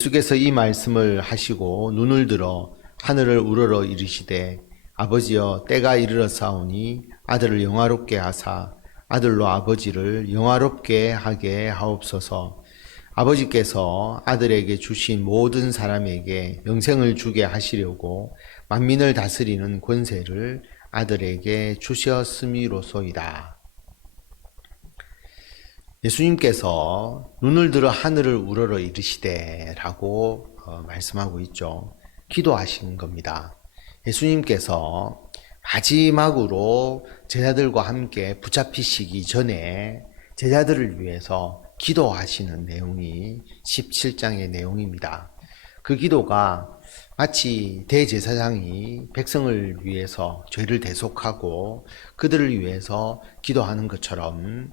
예수께서 이 말씀을 하시고 눈을 들어 하늘을 우러러 이르시되 아버지여 때가 이르렀사오니 아들을 영화롭게 하사 아들로 아버지를 영화롭게 하게 하옵소서. 아버지께서 아들에게 주신 모든 사람에게 영생을 주게 하시려고 만민을 다스리는 권세를 아들에게 주셨음이로소이다. 예수님께서 눈을 들어 하늘을 우러러 이르시되 라고 말씀하고 있죠. 기도하신 겁니다. 예수님께서 마지막으로 제자들과 함께 붙잡히시기 전에 제자들을 위해서 기도하시는 내용이 17장의 내용입니다. 그 기도가 마치 대제사장이 백성을 위해서 죄를 대속하고 그들을 위해서 기도하는 것처럼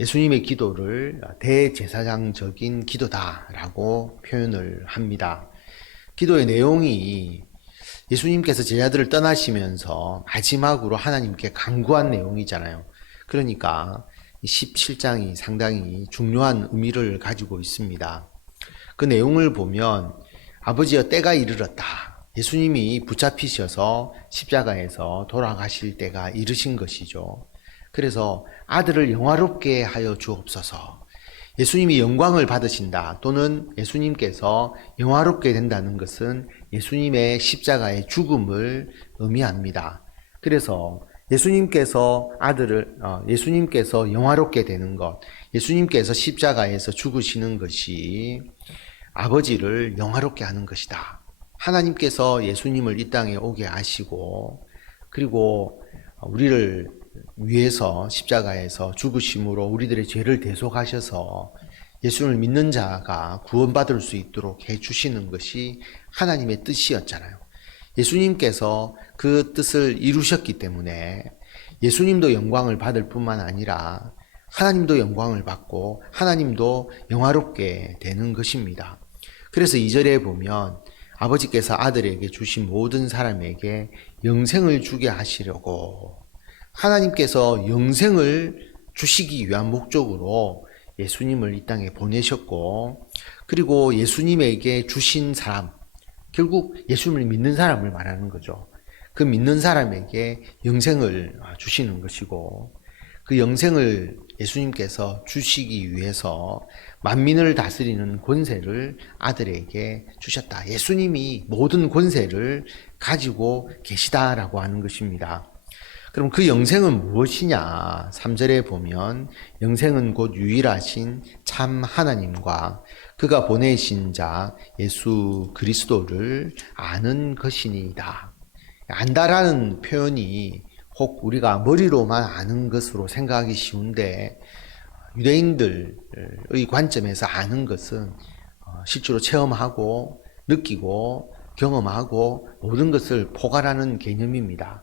예수님의 기도를 대제사장적인 기도다라고 표현을 합니다. 기도의 내용이 예수님께서 제자들을 떠나시면서 마지막으로 하나님께 간구한 내용이잖아요. 그러니까 17장이 상당히 중요한 의미를 가지고 있습니다. 그 내용을 보면 아버지여 때가 이르렀다. 예수님이 붙잡히셔서 십자가에서 돌아가실 때가 이르신 것이죠. 그래서 아들을 영화롭게 하여 주옵소서. 예수님이 영광을 받으신다 또는 예수님께서 영화롭게 된다는 것은 예수님의 십자가의 죽음을 의미합니다. 그래서 예수님께서 예수님께서 영화롭게 되는 것, 예수님께서 십자가에서 죽으시는 것이 아버지를 영화롭게 하는 것이다. 하나님께서 예수님을 이 땅에 오게 하시고 그리고 우리를 위해서 십자가에서 죽으심으로 우리들의 죄를 대속하셔서 예수를 믿는 자가 구원받을 수 있도록 해주시는 것이 하나님의 뜻이었잖아요. 예수님께서 그 뜻을 이루셨기 때문에 예수님도 영광을 받을 뿐만 아니라 하나님도 영광을 받고 하나님도 영화롭게 되는 것입니다. 그래서 2절에 보면 아버지께서 아들에게 주신 모든 사람에게 영생을 주게 하시려고 하나님께서 영생을 주시기 위한 목적으로 예수님을 이 땅에 보내셨고 그리고 예수님에게 주신 사람, 결국 예수님을 믿는 사람을 말하는 거죠. 그 믿는 사람에게 영생을 주시는 것이고 그 영생을 예수님께서 주시기 위해서 만민을 다스리는 권세를 아들에게 주셨다. 예수님이 모든 권세를 가지고 계시다라고 하는 것입니다. 그럼 그 영생은 무엇이냐? 3절에 보면 영생은 곧 유일하신 참 하나님과 그가 보내신 자 예수 그리스도를 아는 것이니이다. 안다라는 표현이 혹 우리가 머리로만 아는 것으로 생각하기 쉬운데 유대인들의 관점에서 아는 것은 실제로 체험하고 느끼고 경험하고 모든 것을 포괄하는 개념입니다.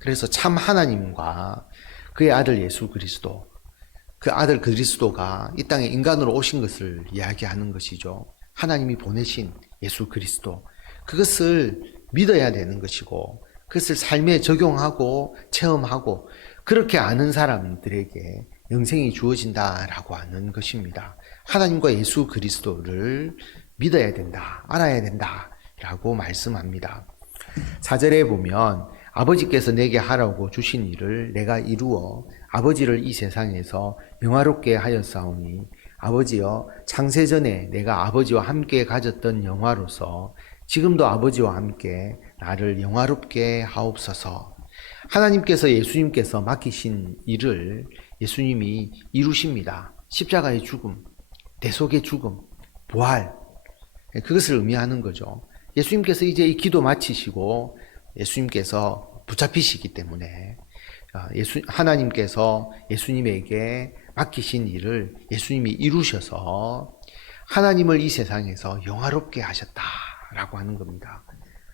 그래서 참 하나님과 그의 아들 예수 그리스도, 그 아들 그리스도가 이 땅에 인간으로 오신 것을 이야기하는 것이죠. 하나님이 보내신 예수 그리스도, 그것을 믿어야 되는 것이고 그것을 삶에 적용하고 체험하고 그렇게 아는 사람들에게 영생이 주어진다라고 하는 것입니다. 하나님과 예수 그리스도를 믿어야 된다, 알아야 된다라고 말씀합니다. 4절에 보면 아버지께서 내게 하라고 주신 일을 내가 이루어 아버지를 이 세상에서 영화롭게 하였사오니 아버지여 창세전에 내가 아버지와 함께 가졌던 영화로서 지금도 아버지와 함께 나를 영화롭게 하옵소서. 하나님께서 예수님께서 맡기신 일을 예수님이 이루십니다. 십자가의 죽음, 대속의 죽음, 부활, 그것을 의미하는 거죠. 예수님께서 이제 이 기도 마치시고 예수님께서 붙잡히시기 때문에 하나님께서 예수님에게 맡기신 일을 예수님이 이루셔서 하나님을 이 세상에서 영화롭게 하셨다라고 하는 겁니다.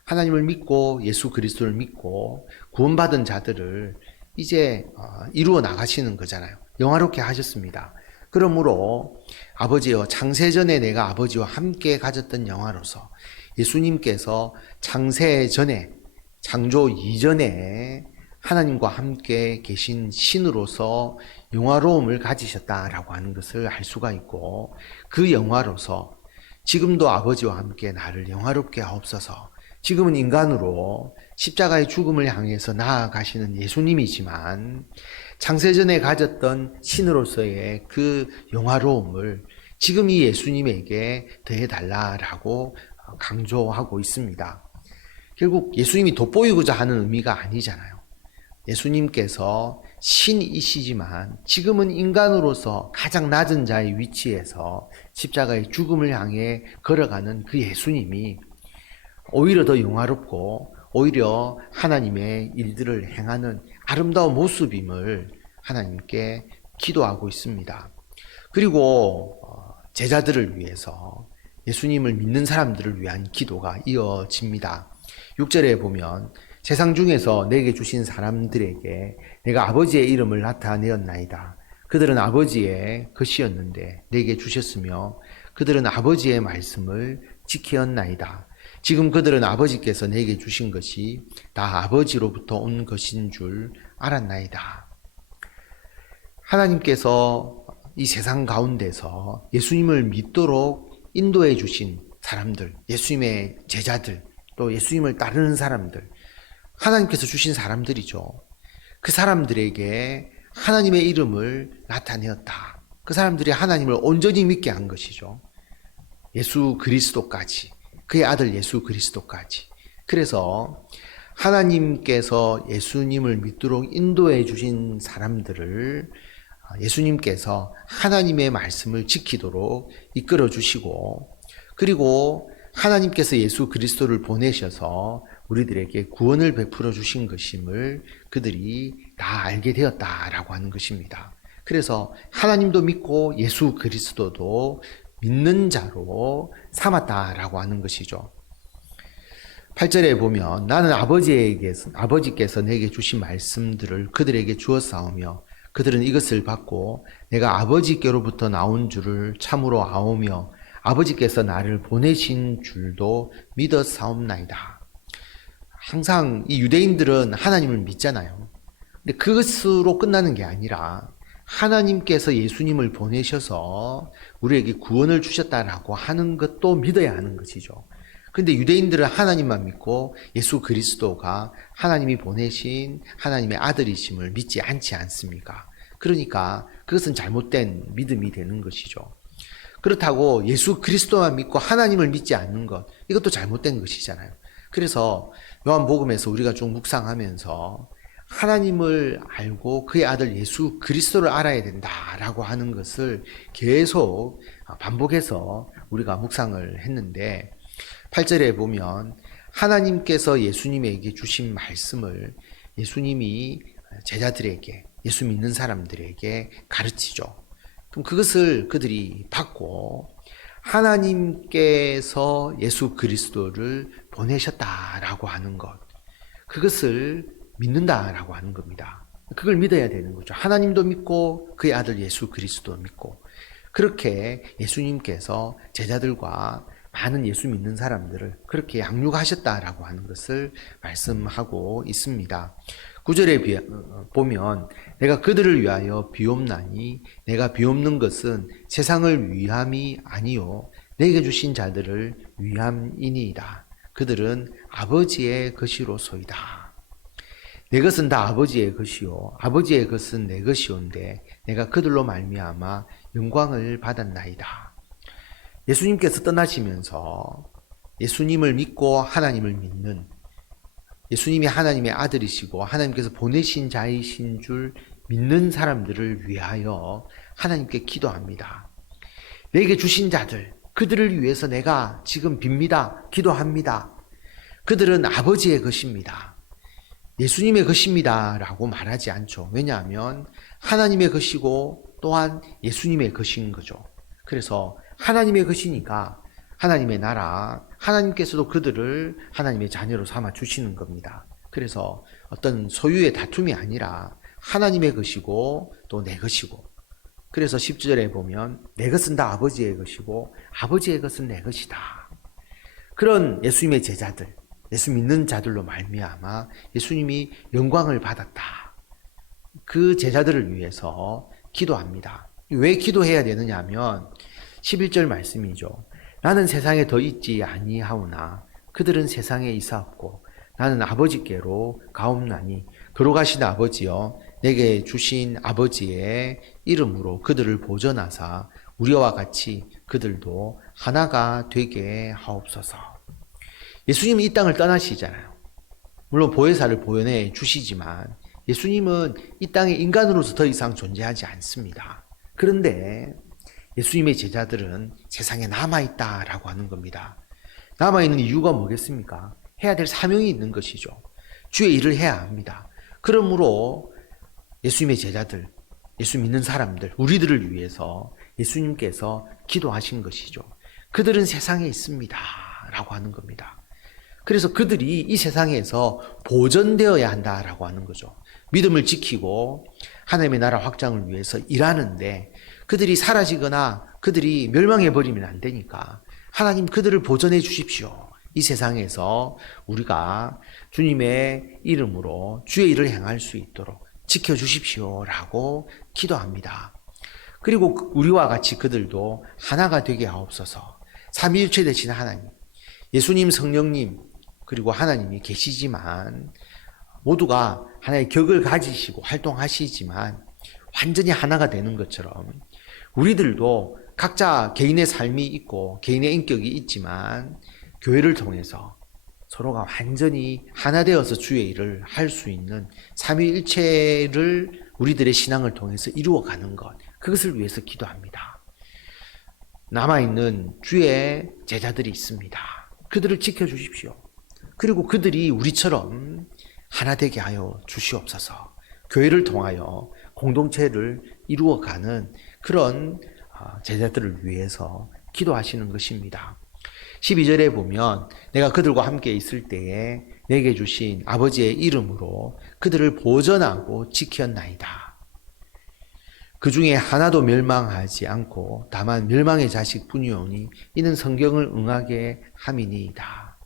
하나님을 믿고 예수 그리스도를 믿고 구원받은 자들을 이제 이루어 나가시는 거잖아요. 영화롭게 하셨습니다. 그러므로 아버지여 창세전에 내가 아버지와 함께 가졌던 영화로서 예수님께서 창세전에 창조 이전에 하나님과 함께 계신 신으로서 영화로움을 가지셨다라고 하는 것을 알 수가 있고 그 영화로서 지금도 아버지와 함께 나를 영화롭게 하옵소서. 지금은 인간으로 십자가의 죽음을 향해서 나아가시는 예수님이지만 창세전에 가졌던 신으로서의 그 영화로움을 지금 이 예수님에게 더해달라라고 강조하고 있습니다. 결국 예수님이 돋보이고자 하는 의미가 아니잖아요. 예수님께서 신이시지만 지금은 인간으로서 가장 낮은 자의 위치에서 십자가의 죽음을 향해 걸어가는 그 예수님이 오히려 더 영화롭고 오히려 하나님의 일들을 행하는 아름다운 모습임을 하나님께 기도하고 있습니다. 그리고 제자들을 위해서 예수님을 믿는 사람들을 위한 기도가 이어집니다. 6절에 보면 세상 중에서 내게 주신 사람들에게 내가 아버지의 이름을 나타내었나이다. 그들은 아버지의 것이었는데 내게 주셨으며 그들은 아버지의 말씀을 지켰나이다. 지금 그들은 아버지께서 내게 주신 것이 다 아버지로부터 온 것인 줄 알았나이다. 하나님께서 이 세상 가운데서 예수님을 믿도록 인도해 주신 사람들, 예수님의 제자들, 또 예수님을 따르는 사람들, 하나님께서 주신 사람들이죠. 그 사람들에게 하나님의 이름을 나타내었다. 그 사람들이 하나님을 온전히 믿게 한 것이죠. 예수 그리스도까지, 그의 아들 예수 그리스도까지. 그래서 하나님께서 예수님을 믿도록 인도해 주신 사람들을 예수님께서 하나님의 말씀을 지키도록 이끌어 주시고, 그리고 하나님께서 예수 그리스도를 보내셔서 우리들에게 구원을 베풀어 주신 것임을 그들이 다 알게 되었다라고 하는 것입니다. 그래서 하나님도 믿고 예수 그리스도도 믿는 자로 삼았다라고 하는 것이죠. 8절에 보면 나는 아버지께서 내게 주신 말씀들을 그들에게 주었사오며 그들은 이것을 받고 내가 아버지께로부터 나온 줄을 참으로 아오며 아버지께서 나를 보내신 줄도 믿었사옵나이다. 항상 이 유대인들은 하나님을 믿잖아요. 근데 그것으로 끝나는 게 아니라 하나님께서 예수님을 보내셔서 우리에게 구원을 주셨다라고 하는 것도 믿어야 하는 것이죠. 근데 유대인들은 하나님만 믿고 예수 그리스도가 하나님이 보내신 하나님의 아들이심을 믿지 않지 않습니까? 그러니까 그것은 잘못된 믿음이 되는 것이죠. 그렇다고 예수 그리스도만 믿고 하나님을 믿지 않는 것, 이것도 잘못된 것이잖아요. 그래서 요한복음에서 우리가 좀 묵상하면서 하나님을 알고 그의 아들 예수 그리스도를 알아야 된다라고 하는 것을 계속 반복해서 우리가 묵상을 했는데 8절에 보면 하나님께서 예수님에게 주신 말씀을 예수님이 제자들에게, 예수 믿는 사람들에게 가르치죠. 그럼 그것을 그들이 받고 하나님께서 예수 그리스도를 보내셨다라고 하는 것, 그것을 믿는다라고 하는 겁니다. 그걸 믿어야 되는 거죠. 하나님도 믿고 그의 아들 예수 그리스도 믿고, 그렇게 예수님께서 제자들과 많은 예수 믿는 사람들을 그렇게 양육하셨다라고 하는 것을 말씀하고 있습니다. 9절에 보면 내가 그들을 위하여 비옵나니 내가 비옵는 것은 세상을 위함이 아니요 내게 주신 자들을 위함이니이다. 그들은 아버지의 것이로소이다. 내 것은 다 아버지의 것이요 아버지의 것은 내 것이온데 내가 그들로 말미암아 영광을 받았나이다. 예수님께서 떠나시면서 예수님을 믿고 하나님을 믿는, 예수님이 하나님의 아들이시고 하나님께서 보내신 자이신 줄 믿는 사람들을 위하여 하나님께 기도합니다. 내게 주신 자들, 그들을 위해서 내가 지금 빕니다. 기도합니다. 그들은 아버지의 것입니다. 예수님의 것입니다 라고 말하지 않죠. 왜냐하면 하나님의 것이고 또한 예수님의 것인 거죠. 그래서 하나님의 것이니까 하나님의 나라, 하나님께서도 그들을 하나님의 자녀로 삼아 주시는 겁니다. 그래서 어떤 소유의 다툼이 아니라 하나님의 것이고 또 내 것이고, 그래서 10절에 보면 내 것은 다 아버지의 것이고 아버지의 것은 내 것이다. 그런 예수님의 제자들, 예수 믿는 자들로 말미암아 예수님이 영광을 받았다. 그 제자들을 위해서 기도합니다. 왜 기도해야 되느냐 하면 11절 말씀이죠. 나는 세상에 더 있지 아니하오나 그들은 세상에 있사옵고 나는 아버지께로 가옵나니 거룩하신 아버지여 내게 주신 아버지의 이름으로 그들을 보전하사 우리와 같이 그들도 하나가 되게 하옵소서. 예수님이 이 땅을 떠나시잖아요. 물론 보혜사를 보존해 주시지만 예수님은 이 땅에 인간으로서 더 이상 존재하지 않습니다. 그런데 예수님의 제자들은 세상에 남아있다라고 하는 겁니다. 남아있는 이유가 뭐겠습니까? 해야 될 사명이 있는 것이죠. 주의 일을 해야 합니다. 그러므로 예수님의 제자들, 예수 믿는 사람들, 우리들을 위해서 예수님께서 기도하신 것이죠. 그들은 세상에 있습니다 라고 하는 겁니다. 그래서 그들이 이 세상에서 보존되어야 한다라고 하는 거죠. 믿음을 지키고 하나님의 나라 확장을 위해서 일하는데 그들이 사라지거나 그들이 멸망해버리면 안 되니까 하나님 그들을 보존해 주십시오. 이 세상에서 우리가 주님의 이름으로 주의 일을 행할 수 있도록 지켜주십시오 라고 기도합니다. 그리고 우리와 같이 그들도 하나가 되게 하옵소서. 삼위일체 되신 하나님, 예수님, 성령님, 그리고 하나님이 계시지만 모두가 하나의 격을 가지시고 활동하시지만 완전히 하나가 되는 것처럼 우리들도 각자 개인의 삶이 있고 개인의 인격이 있지만 교회를 통해서 서로가 완전히 하나 되어서 주의 일을 할 수 있는 삼위일체를 우리들의 신앙을 통해서 이루어가는 것, 그것을 위해서 기도합니다. 남아있는 주의 제자들이 있습니다. 그들을 지켜주십시오. 그리고 그들이 우리처럼 하나 되게 하여 주시옵소서. 교회를 통하여 공동체를 이루어가는 그런 제자들을 위해서 기도하시는 것입니다. 12절에 보면 내가 그들과 함께 있을 때에 내게 주신 아버지의 이름으로 그들을 보전하고 지켰나이다. 그 중에 하나도 멸망하지 않고 다만 멸망의 자식뿐이오니 이는 성경을 응하게 함이니이다.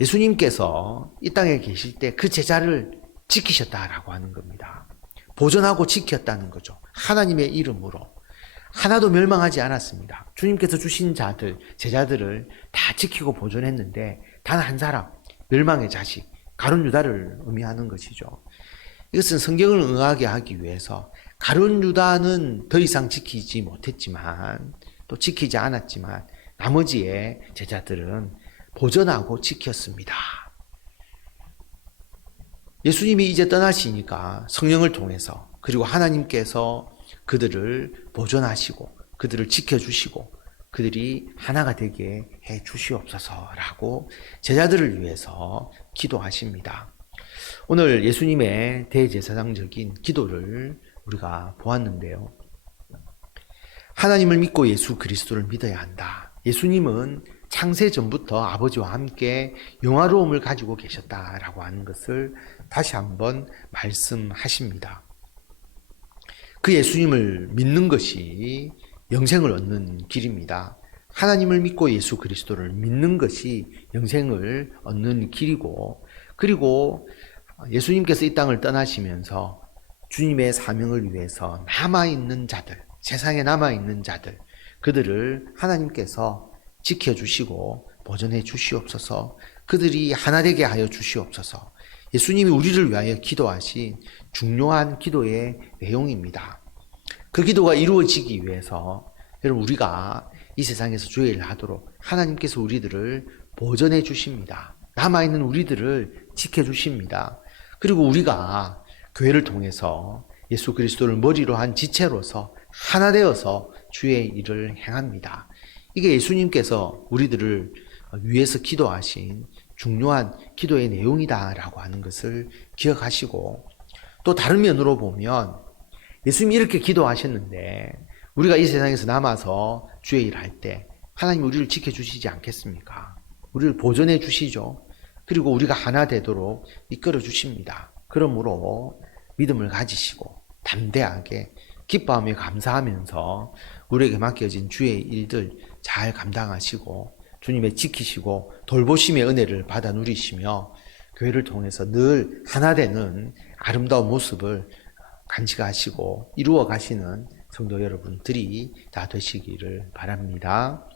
예수님께서 이 땅에 계실 때 그 제자를 지키셨다라고 하는 겁니다. 보존하고 지켰다는 거죠. 하나님의 이름으로. 하나도 멸망하지 않았습니다. 주님께서 주신 자들, 제자들을 다 지키고 보존했는데 단 한 사람, 멸망의 자식, 가룟 유다를 의미하는 것이죠. 이것은 성경을 응하게 하기 위해서 가룟 유다는 더 이상 지키지 못했지만 또 지키지 않았지만 나머지의 제자들은 보존하고 지켰습니다. 예수님이 이제 떠나시니까 성령을 통해서 그리고 하나님께서 그들을 보존하시고 그들을 지켜주시고 그들이 하나가 되게 해 주시옵소서라고 제자들을 위해서 기도하십니다. 오늘 예수님의 대제사장적인 기도를 우리가 보았는데요. 하나님을 믿고 예수 그리스도를 믿어야 한다. 예수님은 창세 전부터 아버지와 함께 영화로움을 가지고 계셨다라고 하는 것을 다시 한번 말씀하십니다. 그 예수님을 믿는 것이 영생을 얻는 길입니다. 하나님을 믿고 예수 그리스도를 믿는 것이 영생을 얻는 길이고, 그리고 예수님께서 이 땅을 떠나시면서 주님의 사명을 위해서 남아있는 자들, 세상에 남아있는 자들, 그들을 하나님께서 지켜주시고 보존해 주시옵소서. 그들이 하나 되게 하여 주시옵소서. 예수님이 우리를 위하여 기도하신 중요한 기도의 내용입니다. 그 기도가 이루어지기 위해서 여러분 우리가 이 세상에서 주의 일을 하도록 하나님께서 우리들을 보존해 주십니다. 남아있는 우리들을 지켜주십니다. 그리고 우리가 교회를 통해서 예수 그리스도를 머리로 한 지체로서 하나 되어서 주의 일을 행합니다. 이게 예수님께서 우리들을 위해서 기도하신 중요한 기도의 내용이다라고 하는 것을 기억하시고, 또 다른 면으로 보면 예수님이 이렇게 기도하셨는데 우리가 이 세상에서 남아서 주의 일을 할 때 하나님 우리를 지켜주시지 않겠습니까? 우리를 보존해 주시죠. 그리고 우리가 하나 되도록 이끌어 주십니다. 그러므로 믿음을 가지시고 담대하게 기뻐하며 감사하면서 우리에게 맡겨진 주의 일들 잘 감당하시고 주님의 지키시고 돌보심의 은혜를 받아 누리시며 교회를 통해서 늘 하나 되는 아름다운 모습을 간직하시고 이루어 가시는 성도 여러분들이 다 되시기를 바랍니다.